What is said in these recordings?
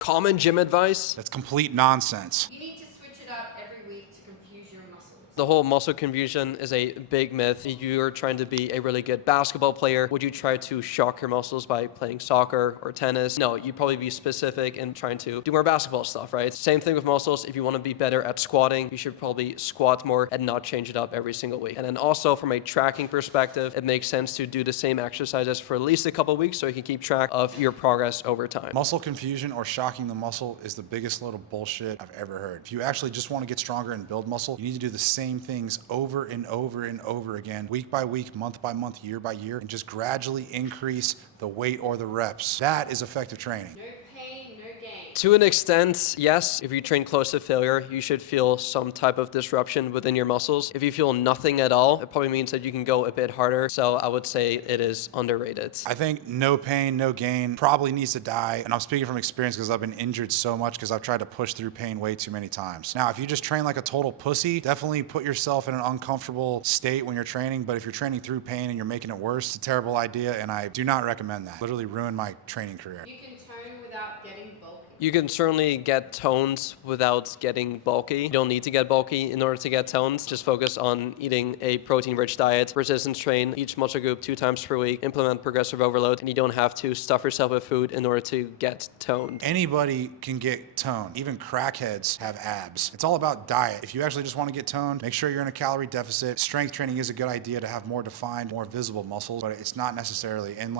Common gym advice? That's complete nonsense. You need to switch it up every week to confuse your muscles. The whole muscle confusion is a big myth. If you're trying to be a really good basketball player, would you try to shock your muscles by playing soccer or tennis? No, you'd probably be specific in trying to do more basketball stuff, right? Same thing with muscles. If you want to be better at squatting, you should probably squat more and not change it up every single week. And then also from a tracking perspective, it makes sense to do the same exercises for at least a couple of weeks so you can keep track of your progress over time. Muscle confusion or shocking the muscle is the biggest load of bullshit I've ever heard. If you actually just want to get stronger and build muscle, you need to do the same things over and over and over again, week by week, month by month, year by year, and just gradually increase the weight or the reps. That is effective training. No pain, no gain. To an extent, yes, if you train close to failure, you should feel some type of disruption within your muscles. If you feel nothing at all, it probably means that you can go a bit harder. So I would say it is underrated. I think no pain, no gain probably needs to die. And I'm speaking from experience because I've been injured so much because I've tried to push through pain way too many times. Now, if you just train like a total pussy, definitely put yourself in an uncomfortable state when you're training. But if you're training through pain and you're making it worse, it's a terrible idea. And I do not recommend that. Literally ruined my training career. You can tone without getting bulky. You can certainly get toned without getting bulky. You don't need to get bulky in order to get toned. Just focus on eating a protein-rich diet, resistance train each muscle group 2 times per week, implement progressive overload, and you don't have to stuff yourself with food in order to get toned. Anybody can get toned. Even crackheads have abs. It's all about diet. If you actually just want to get toned, make sure you're in a calorie deficit. Strength training is a good idea to have more defined, more visible muscles, but it's not necessarily. And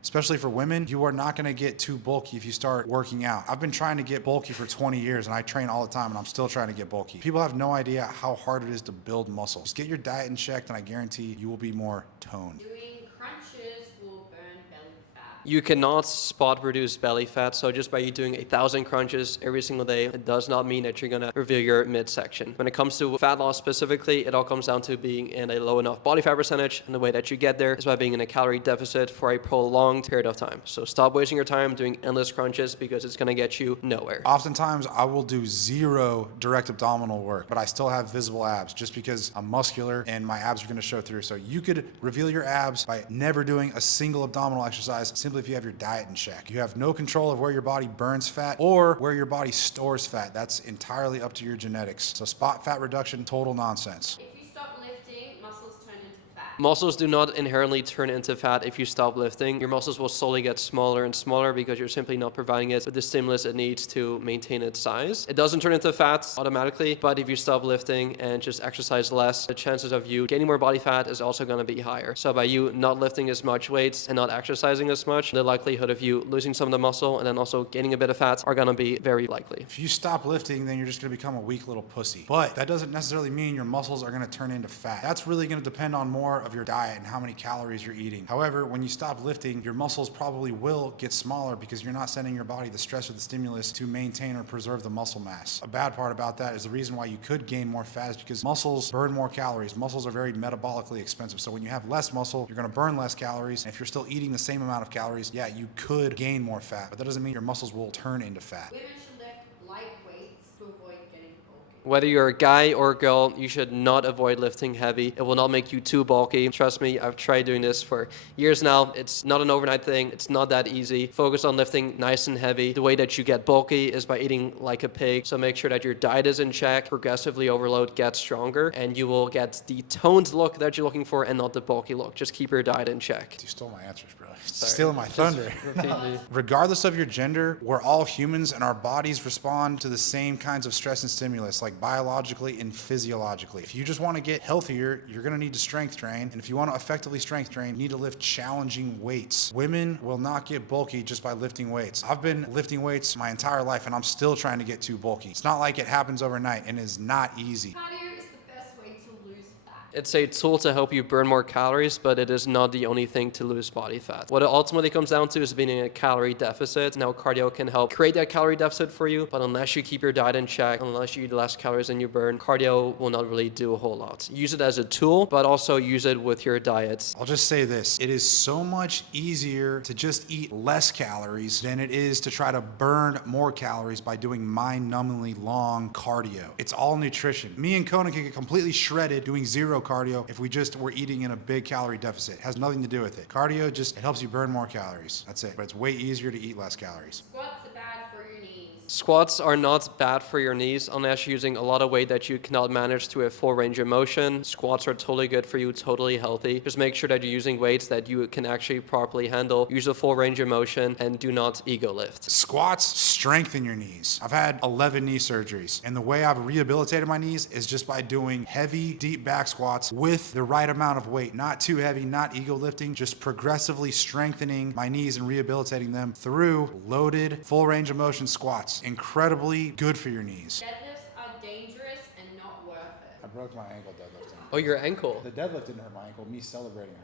especially for women, you are not going to get too bulky if you start working out. I've been trying to get bulky for 20 years and I train all the time and I'm still trying to get bulky. People have no idea how hard it is to build muscle. Just get your diet in check and I guarantee you will be more toned. Doing crunches will burn belly fat. You cannot spot reduce belly fat, so just by you doing 1,000 crunches every single day, it does not mean that you're gonna reveal your midsection. When it comes to fat loss specifically, it all comes down to being in a low enough body fat percentage, and the way that you get there is by being in a calorie deficit for a prolonged period of time. So stop wasting your time doing endless crunches because it's gonna get you nowhere. Oftentimes, I will do 0 direct abdominal work, but I still have visible abs just because I'm muscular and my abs are going to show through. So you could reveal your abs by never doing a single abdominal exercise simply if you have your diet in check. You have no control of where your body burns fat or where your body stores fat. That's entirely up to your genetics. So spot fat reduction, total nonsense. If you stop lifting, muscles turn into fat. Muscles do not inherently turn into fat if you stop lifting. Your muscles will slowly get smaller and smaller because you're simply not providing it with the stimulus it needs to maintain its size. It doesn't turn into fat automatically, but if you stop lifting and just exercise less, the chances of you gaining more body fat is also going to be higher. So by you not lifting as much weights and not exercising as much, the likelihood of you losing some of the muscle and then also gaining a bit of fat are going to be very likely. If you stop lifting, then you're just going to become a weak little pussy. But that doesn't necessarily mean your muscles are going to turn into fat. That's really going to depend on more of your diet and how many calories you're eating. However, when you stop lifting, your muscles probably will get smaller because you're not sending your body the stress or the stimulus to maintain or preserve the muscle mass. A bad part about that is the reason why you could gain more fat is because muscles burn more calories. Muscles are very metabolically expensive. So when you have less muscle, you're going to burn less calories. And if you're still eating the same amount of calories, yeah, you could gain more fat, but that doesn't mean your muscles will turn into fat. Women should lift light weights to avoid getting bulky. Whether you're a guy or a girl, you should not avoid lifting heavy. It will not make you too bulky. Trust me, I've tried doing this for years now. It's not an overnight thing. It's not that easy. Focus on lifting nice and heavy. The way that you get bulky is by eating like a pig. So make sure that your diet is in check. Progressively overload, get stronger, and you will get the toned look that you're looking for and not the bulky look. Just keep your diet in check. You stole my answers, bro. Stealing my thunder. Repeatedly. Regardless of your gender, we're all humans and our bodies respond to the same kinds of stress and stimulus, like biologically and physiologically. If you just want to get healthier, you're going to need to strength train. And if you want to effectively strength train, you need to lift challenging weights. Women will not get bulky just by lifting weights. I've been lifting weights my entire life and I'm still trying to get too bulky. It's not like it happens overnight and is not easy. Cardio is the best way to lose fat. It's a tool to help you burn more calories, but it is not the only thing to lose body fat. What it ultimately comes down to is being in a calorie deficit. Now, cardio can help create that calorie deficit for you, but unless you keep your diet in check, unless you eat less calories than you burn, cardio will not really do a whole lot. Use it as a tool, but also use it with your diet. I'll just say this. It is so much easier to just eat less calories than it is to try to burn more calories by doing mind-numbingly long cardio. It's all nutrition. Me and Conan can get completely shredded doing 0 cardio if we just were eating in a big calorie deficit. It has nothing to do with it. Cardio just, it helps you burn more calories. That's it. But it's way easier to eat less calories. Squats are bad for your knees. Squats are not bad for your knees unless you're using a lot of weight that you cannot manage to a full range of motion. Squats are totally good for you, totally healthy. Just make sure that you're using weights that you can actually properly handle, use a full range of motion, and do not ego lift. Squats strengthen your knees. I've had 11 knee surgeries, and the way I've rehabilitated my knees is just by doing heavy, deep back squats with the right amount of weight. Not too heavy, not ego lifting, just progressively strengthening my knees and rehabilitating them through loaded, full range of motion squats. Incredibly good for your knees. Deadlifts are dangerous and not worth it. I broke my ankle deadlifting. Oh, your ankle. The deadlift didn't hurt my ankle. Me celebrating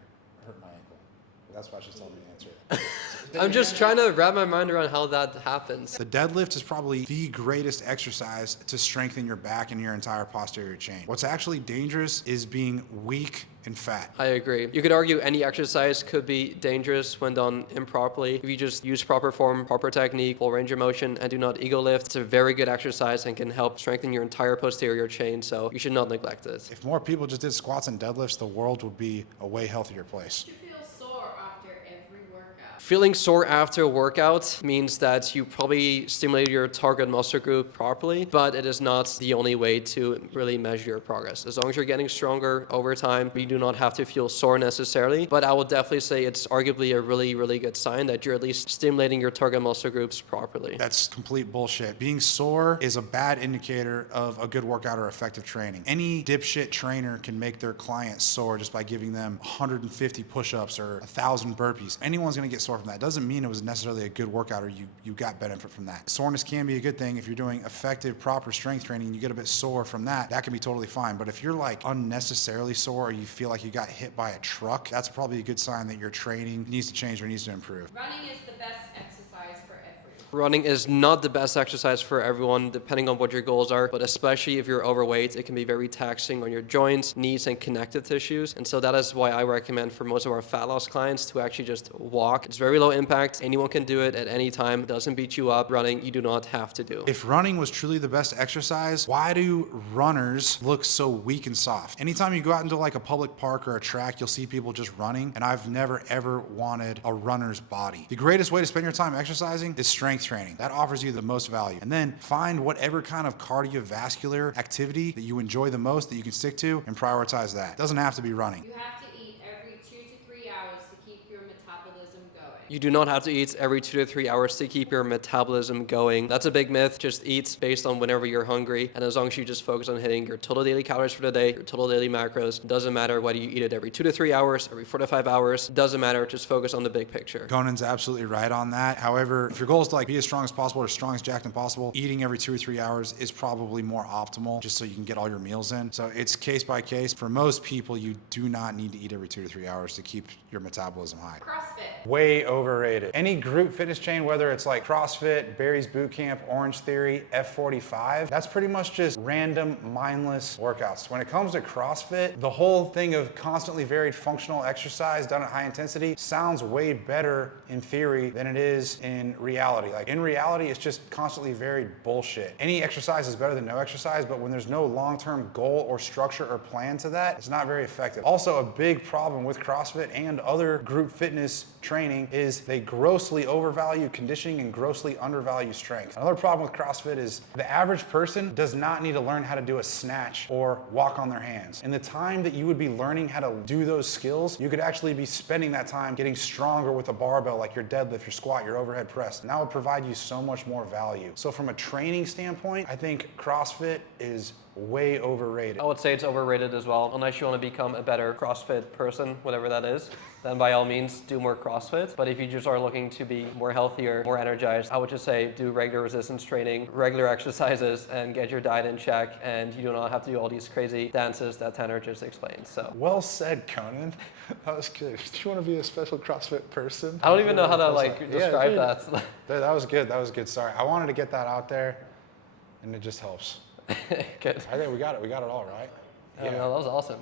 hurt my ankle. That's why she's telling me to answer it. I'm just trying to wrap my mind around how that happens. The deadlift is probably the greatest exercise to strengthen your back and your entire posterior chain. What's actually dangerous is being weak and fat. I agree. You could argue any exercise could be dangerous when done improperly. If you just use proper form, proper technique, full range of motion, and do not ego lift, it's a very good exercise and can help strengthen your entire posterior chain, so you should not neglect it. If more people just did squats and deadlifts, the world would be a way healthier place. You feel sore after every workout. Feeling sore after a workout means that you probably stimulated your target muscle group properly, but it is not the only way to really measure your progress. As long as you're getting stronger over time, you do not have to feel sore necessarily, but I would definitely say it's arguably a really, really good sign that you're at least stimulating your target muscle groups properly. That's complete bullshit. Being sore is a bad indicator of a good workout or effective training. Any dipshit trainer can make their client sore just by giving them 150 push-ups or 1,000 burpees. Anyone's gonna get sore from that. Doesn't mean it was necessarily a good workout or you got benefit from that. Soreness can be a good thing if you're doing effective, proper strength training and you get a bit sore from that. That can be totally fine. But if you're like unnecessarily sore or you feel like you got hit by a truck, that's probably a good sign that your training needs to change or needs to improve. Running is the best exercise for everyone. Running is not the best exercise for everyone, depending on what your goals are, but especially if you're overweight, it can be very taxing on your joints, knees, and connective tissues. And so that is why I recommend for most of our fat loss clients to actually just walk. It's very low impact. Anyone can do it at any time. It doesn't beat you up. Running, you do not have to do. If running was truly the best exercise, why do runners look so weak and soft? Anytime you go out into like a public park or a track, you'll see people just running, and I've never ever wanted a runner's body. The greatest way to spend your time exercising is strength training. That offers you the most value. And then find whatever kind of cardiovascular activity that you enjoy the most that you can stick to and prioritize that. It doesn't have to be running. You have to eat every 2 to 3 hours to keep your metabolism going. You do not have to eat every 2 to 3 hours to keep your metabolism going. That's a big myth. Just eat based on whenever you're hungry. And as long as you just focus on hitting your total daily calories for the day, your total daily macros, it doesn't matter whether you eat it every 2 to 3 hours, every 4 to 5 hours, it doesn't matter. Just focus on the big picture. Conan's absolutely right on that. However, if your goal is to like be as strong as possible or as strong as jacked as possible, eating every 2 or 3 hours is probably more optimal just so you can get all your meals in. So it's case by case. For most people, you do not need to eat every 2 to 3 hours to keep your metabolism high. CrossFit. Way overrated. Any group fitness chain, whether it's like CrossFit, Barry's Bootcamp, Orange Theory, F45, that's pretty much just random, mindless workouts. When it comes to CrossFit, the whole thing of constantly varied functional exercise done at high intensity sounds way better in theory than it is in reality. Like in reality, it's just constantly varied bullshit. Any exercise is better than no exercise, but when there's no long-term goal or structure or plan to that, it's not very effective. Also, a big problem with CrossFit and other group fitness training is they grossly overvalue conditioning and grossly undervalue strength. Another problem with CrossFit is the average person does not need to learn how to do a snatch or walk on their hands. In the time that you would be learning how to do those skills, you could actually be spending that time getting stronger with a barbell, like your deadlift, your squat, your overhead press. And that would provide you so much more value. So from a training standpoint, I think CrossFit is way overrated. I would say it's overrated as well. Unless you want to become a better CrossFit person, whatever that is, then by all means do more CrossFit. But if you just are looking to be more healthier, more energized, I would just say do regular resistance training, regular exercises, and get your diet in check. And you do not have to do all these crazy dances that Tanner just explained. So Well said, Conan. That was good. Do you want to be a special CrossFit person? I don't even know how to describe dude. that. That was good. That was good. Sorry. I wanted to get that out there, and it just helps. Good. I think we got it. We got it all right. Yeah, no, that was awesome.